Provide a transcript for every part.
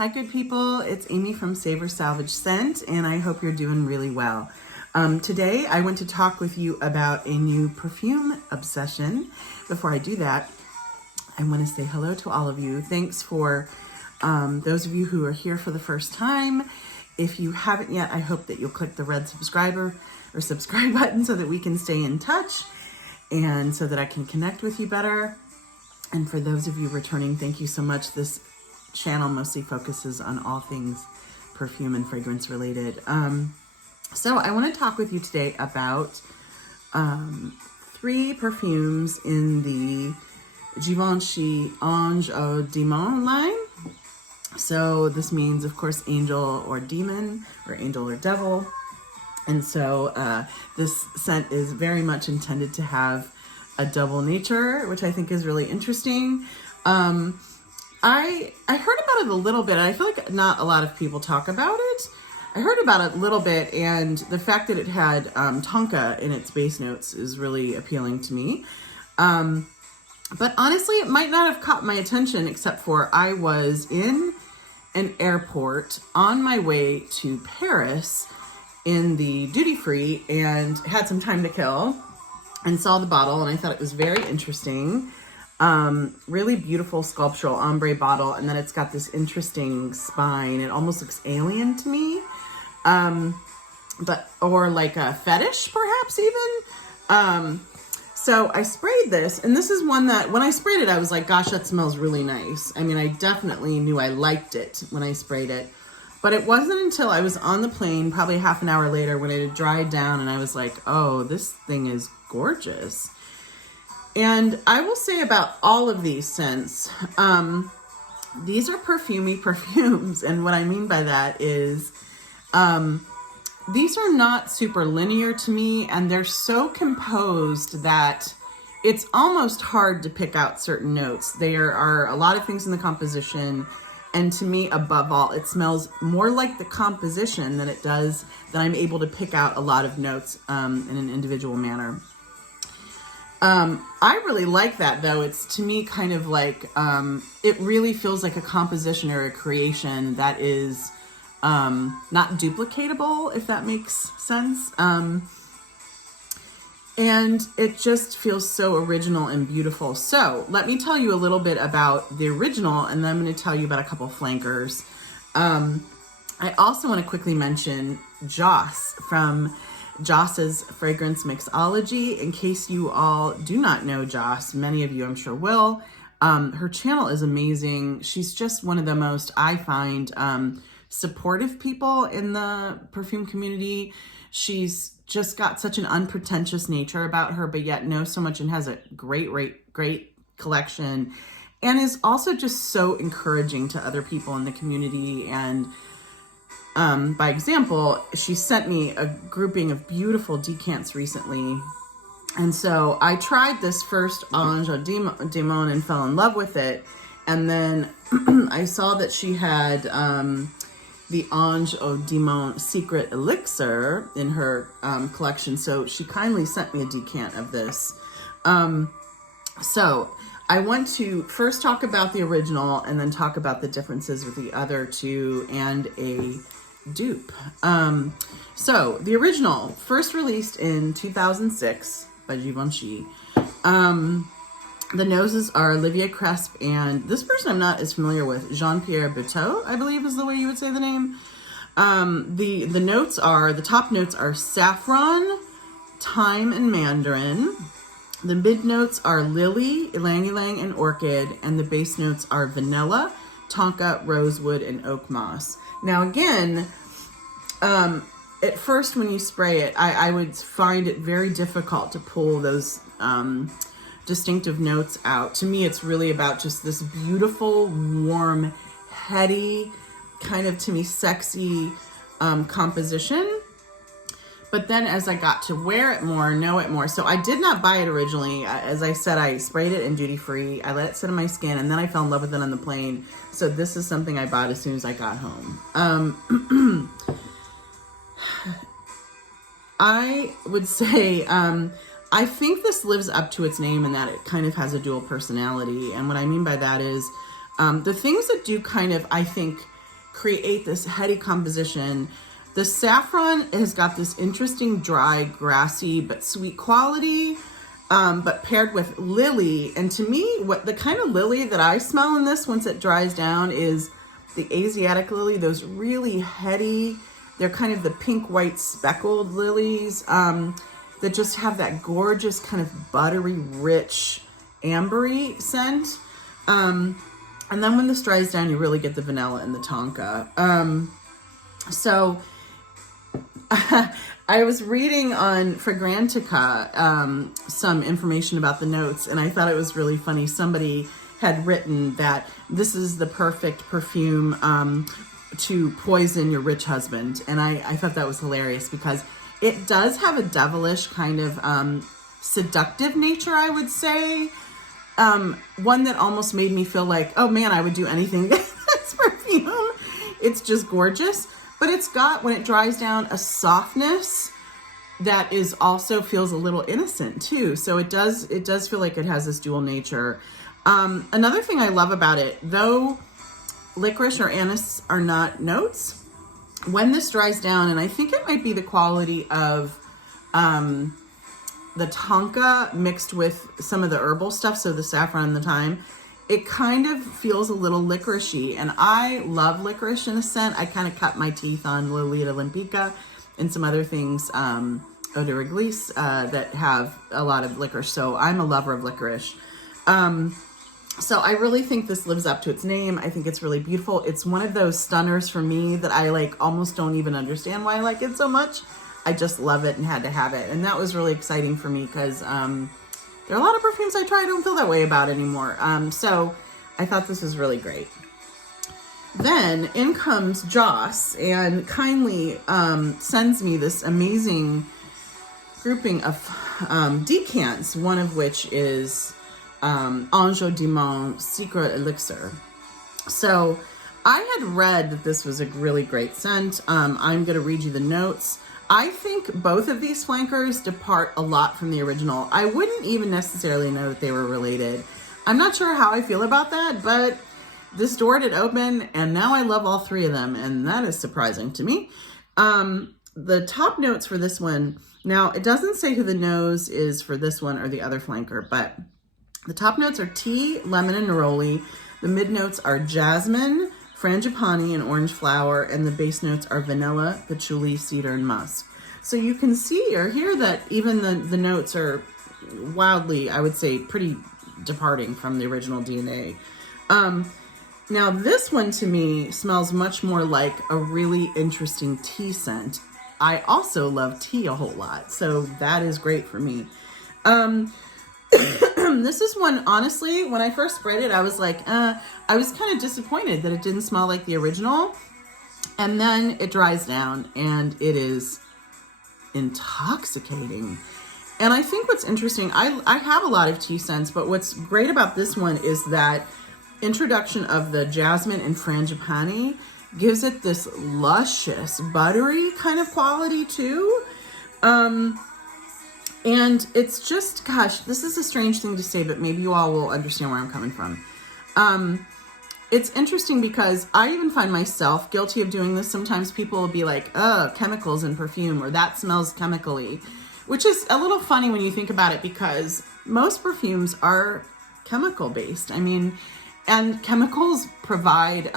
Hi, good people. It's Amy from Savor Salvage Scent, and I hope you're doing really well. Today, I want to talk with you about a new perfume obsession. Before I do that, I want to say hello to all of you. Thanks for those of you who are here for the first time. If you haven't yet, I hope that you'll click the red subscribe button so that we can stay in touch and so that I can connect with you better. And for those of you returning, thank you so much. This channel mostly focuses on all things perfume and fragrance related. So I want to talk with you today about 3 perfumes in the Givenchy Ange or Démon line. So this means, of course, angel or demon, or angel or devil. And so this scent is very much intended to have a double nature, which I think is really interesting. I heard about it a little bit, and I feel like not a lot of people talk about it. I heard about it a little bit, and the fact that it had tonka in its base notes is really appealing to me. But honestly, it might not have caught my attention, except for I was in an airport on my way to Paris in the duty-free and had some time to kill and saw the bottle, and I thought it was very interesting. Really beautiful sculptural ombre bottle, and then it's got this interesting spine. It almost looks alien to me, or like a fetish perhaps even. So I sprayed this, and this is one that when I sprayed it, I was like, gosh, that smells really nice. I mean, I definitely knew I liked it when I sprayed it, but it wasn't until I was on the plane, probably half an hour later, when it had dried down, and I was like, oh, this thing is gorgeous. And I will say about all of these scents, these are perfumey perfumes. And what I mean by that is these are not super linear to me, and they're so composed that it's almost hard to pick out certain notes. There are a lot of things in the composition, and to me, above all, it smells more like the composition than it does that I'm able to pick out a lot of notes in an individual manner. I really like that, though. It's, to me, kind of like, it really feels like a composition or a creation that is not duplicatable, if that makes sense. And it just feels so original and beautiful. So let me tell you a little bit about the original, and then I'm going to tell you about a couple flankers. I also want to quickly mention Joss from Joss's Fragrance Mixology. In case you all do not know Joss, many of you I'm sure will. Her channel is amazing. She's just one of the most, I find, supportive people in the perfume community. She's just got such an unpretentious nature about her, but yet knows so much and has a great collection, and is also just so encouraging to other people in the community. And by example, she sent me a grouping of beautiful decants recently. And so I tried this first Ange or Démon and fell in love with it. And then I saw that she had the Ange or Demon Secret Elixir in her collection. So she kindly sent me a decant of this. So I want to first talk about the original and then talk about the differences with the other two and a dupe. So the original, first released in 2006 by Givenchy. The noses are Olivier Cresp, and this person I'm not as familiar with, Jean-Pierre Bertot, I believe is the way you would say the name. The notes are, the top notes are saffron, thyme, and mandarin. The mid notes are lily, ylang ylang, and orchid, and the base notes are vanilla, tonka, rosewood, and oak moss. Now again, at first when you spray it, I would find it very difficult to pull those distinctive notes out. To me, it's really about just this beautiful, warm, heady, kind of, to me, sexy composition. But then as I got to wear it more, know it more. So I did not buy it originally. As I said, I sprayed it in duty free. I let it sit on my skin, and then I fell in love with it on the plane. So this is something I bought as soon as I got home. I would say, I think this lives up to its name in that it kind of has a dual personality. And what I mean by that is the things that do kind of, I think, create this heady composition. The saffron has got this interesting, dry, grassy, but sweet quality, but paired with lily. And to me, what the kind of lily that I smell in this once it dries down is the Asiatic lily, those really heady, they're kind of the pink, white, speckled lilies that just have that gorgeous kind of buttery, rich, ambery scent. And then when this dries down, you really get the vanilla and the tonka. So I was reading on Fragrantica some information about the notes, and I thought it was really funny. Somebody had written that this is the perfect perfume to poison your rich husband. And I thought that was hilarious because it does have a devilish kind of seductive nature, I would say. One that almost made me feel like, oh man, I would do anything that's perfume. It's just gorgeous. But it's got, when it dries down, a softness that is also feels a little innocent too. So it does feel like it has this dual nature. Another thing I love about it, though licorice or anise are not notes, when this dries down, and I think it might be the quality of the tonka mixed with some of the herbal stuff, so the saffron and the thyme, it kind of feels a little licoricey, and I love licorice in a scent. I kind of cut my teeth on Lolita Limpica and some other things, eau de réglisse, that have a lot of licorice, so I'm a lover of licorice. So I really think this lives up to its name. I think it's really beautiful. It's one of those stunners for me that I like almost don't even understand why I like it so much. I just love it and had to have it, and that was really exciting for me because there are a lot of perfumes I try I don't feel that way about anymore. So I thought this was really great. Then in comes Joss and kindly sends me this amazing grouping of decants, one of which is Ange Demon le Secret Elixir. So I had read that this was a really great scent. I'm going to read you the notes. I think both of these flankers depart a lot from the original. I wouldn't even necessarily know that they were related. I'm not sure how I feel about that, but this door did open, and now I love all three of them, and that is surprising to me. The top notes for this one, now it doesn't say who the nose is for this one or the other flanker, but the top notes are tea, lemon, and neroli. The mid notes are jasmine, frangipani, and orange flower, and the base notes are vanilla, patchouli, cedar, and musk. So you can see or hear that even the notes are wildly, I would say, pretty departing from the original DNA. Now this one to me smells much more like a really interesting tea scent. I also love tea a whole lot, so that is great for me. This is one, honestly, when I first sprayed it, I was like, I was kind of disappointed that it didn't smell like the original. And then it dries down and it is intoxicating. And I think what's interesting, I have a lot of tea scents, but what's great about this one is that introduction of the jasmine and frangipani gives it this luscious, buttery kind of quality too. And it's just, gosh, this is a strange thing to say, but maybe you all will understand where I'm coming from. It's interesting because I even find myself guilty of doing this. Sometimes people will be like, oh, chemicals in perfume, or that smells chemically, which is a little funny when you think about it because most perfumes are chemical based. I mean, and chemicals provide,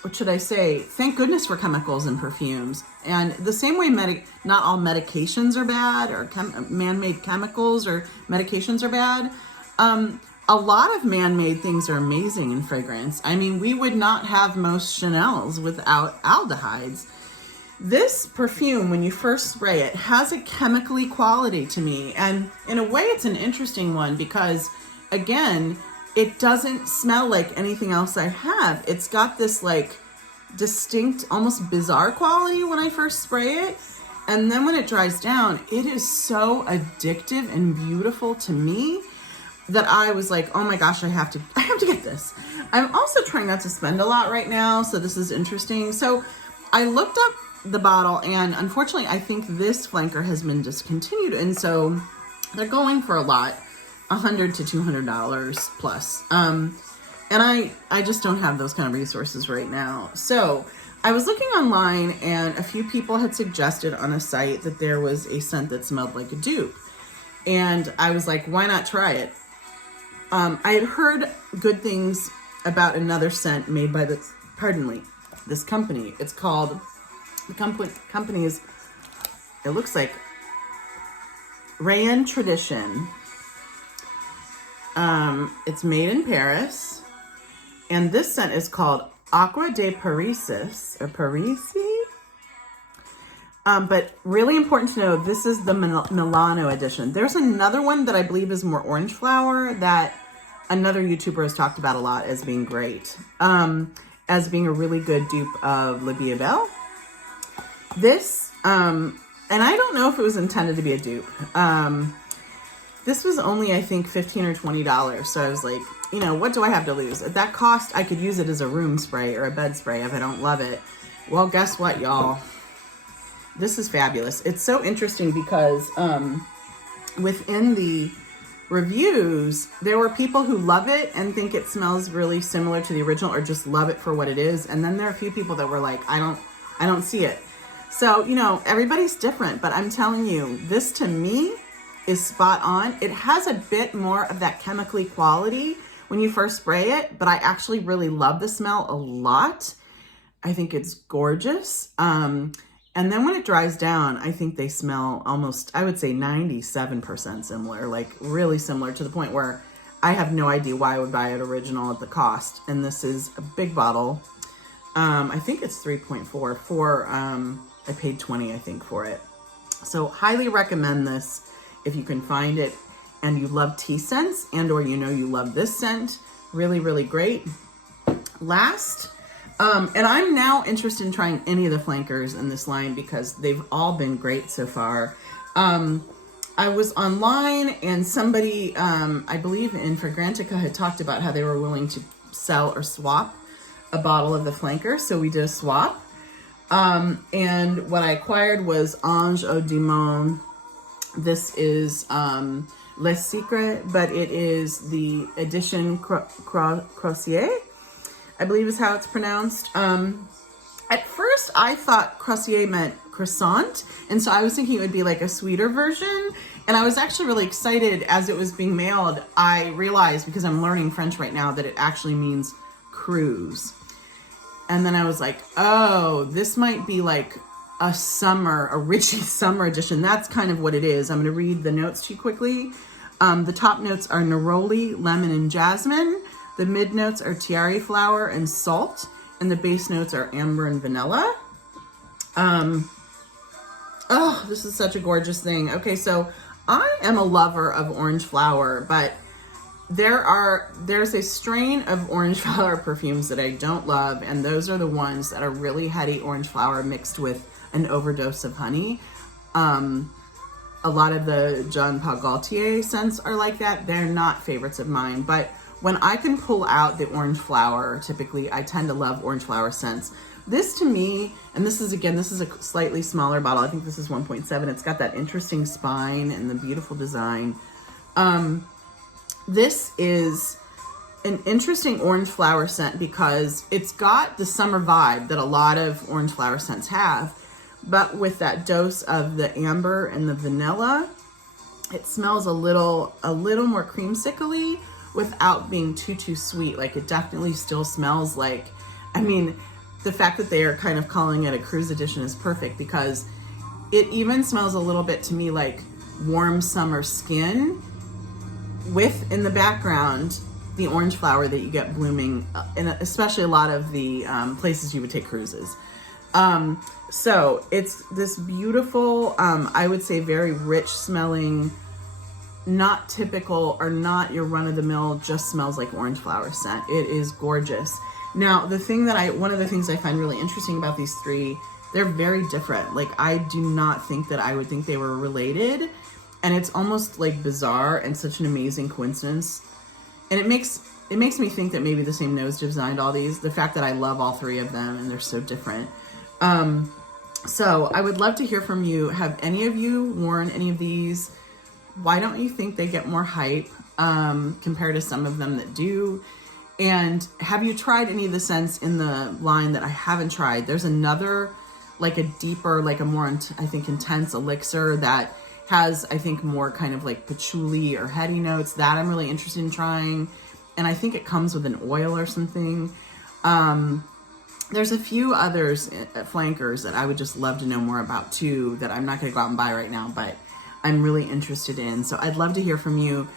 what should I say? Thank goodness for chemicals in perfumes. And the same way not all medications are bad, or man-made chemicals or medications are bad. A lot of man-made things are amazing in fragrance. I mean, we would not have most Chanels without aldehydes. This perfume, when you first spray it, has a chemically quality to me. And in a way, it's an interesting one because, again, it doesn't smell like anything else I have. It's got this like distinct, almost bizarre quality when I first spray it. And then when it dries down, it is so addictive and beautiful to me that I was like, oh my gosh, I have to get this. I'm also trying not to spend a lot right now, so this is interesting. So I looked up the bottle, and unfortunately, I think this flanker has been discontinued, and so they're going for a lot, $100 to $200 plus. And I just don't have those kind of resources right now. So I was looking online, and a few people had suggested on a site that there was a scent that smelled like a dupe. And I was like, why not try it? I had heard good things about another scent made by this company. It's called, the company is, it looks like Reyane Tradition. It's made in Paris. And this scent is called Acqua Di Parisis, or Parisi. But really important to know, this is the Milano edition. There's another one that I believe is more orange flower that another YouTuber has talked about a lot as being great. As being a really good dupe of La Vie Belle. This, and I don't know if it was intended to be a dupe. This was only, I think, $15 or $20. So I was like, you know, what do I have to lose? At that cost, I could use it as a room spray or a bed spray if I don't love it. Well, guess what, y'all? This is fabulous. It's so interesting because within the reviews, there were people who love it and think it smells really similar to the original or just love it for what it is. And then there are a few people that were like, I don't see it. So, you know, everybody's different, but I'm telling you, this to me is spot on. It has a bit more of that chemically quality when you first spray it, but I actually really love the smell a lot. I think it's gorgeous. And then when it dries down, I think they smell almost, I would say 97% similar, like really similar, to the point where I have no idea why I would buy it original at the cost. And this is a big bottle. I think it's 3.4 for, I paid 20, I think, for it. So highly recommend this if you can find it and you love tea scents, and or you know you love this scent. Really, really great. Last, and I'm now interested in trying any of the flankers in this line because they've all been great so far. I was online and somebody, I believe in Fragrantica, had talked about how they were willing to sell or swap a bottle of the flanker. So we did a swap. And what I acquired was Ange au Démon. This is Le Secret, but it is the edition Croisere, I believe is how it's pronounced. At first, I thought Croisere meant croissant, and so I was thinking it would be like a sweeter version. And I was actually really excited as it was being mailed. I realized, because I'm learning French right now, that it actually means cruise. And then I was like, oh, this might be like a Richie summer edition. That's kind of what it is. I'm going to read the notes to you quickly. The top notes are neroli, lemon, and jasmine. The mid notes are tiare flower and salt. And the base notes are amber and vanilla. Oh, this is such a gorgeous thing. Okay, so I am a lover of orange flower, but there's a strain of orange flower perfumes that I don't love, and those are the ones that are really heady orange flower mixed with an overdose of honey. A lot of the Jean Paul Gaultier scents are like that. They're not favorites of mine, but when I can pull out the orange flower, typically I tend to love orange flower scents. This to me, and this is a slightly smaller bottle. I think this is 1.7. It's got that interesting spine and the beautiful design. This is an interesting orange flower scent because it's got the summer vibe that a lot of orange flower scents have, but with that dose of the amber and the vanilla, it smells a little more creamsicle-y without being too sweet. Like, it definitely still smells like, I mean, the fact that they are kind of calling it a cruise edition is perfect because it even smells a little bit to me like warm summer skin, with in the background the orange flower that you get blooming in especially a lot of the places you would take cruises. So it's this beautiful, I would say very rich smelling, not typical or not your run-of-the-mill, just smells like orange flower scent. It is gorgeous. Now, one of the things I find really interesting about these three, they're very different. Like, I do not think that I would think they were related. And it's almost like bizarre and such an amazing coincidence. And it makes me think that maybe the same nose designed all these. The fact that I love all three of them and they're so different. So I would love to hear from you. Have any of you worn any of these? Why don't you think they get more hype compared to some of them that do? And have you tried any of the scents in the line that I haven't tried? There's another, like a deeper, like a more, I think, intense elixir that has, I think, more kind of like patchouli or heady notes that I'm really interested in trying. And I think it comes with an oil or something. There's a few others, flankers, that I would just love to know more about too, that I'm not going to go out and buy right now, but I'm really interested in. So I'd love to hear from you.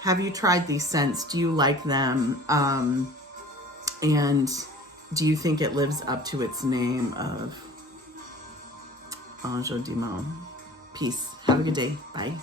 Have you tried these scents? Do you like them? And do you think it lives up to its name of Ange Demon? Peace. Have a good day. Bye.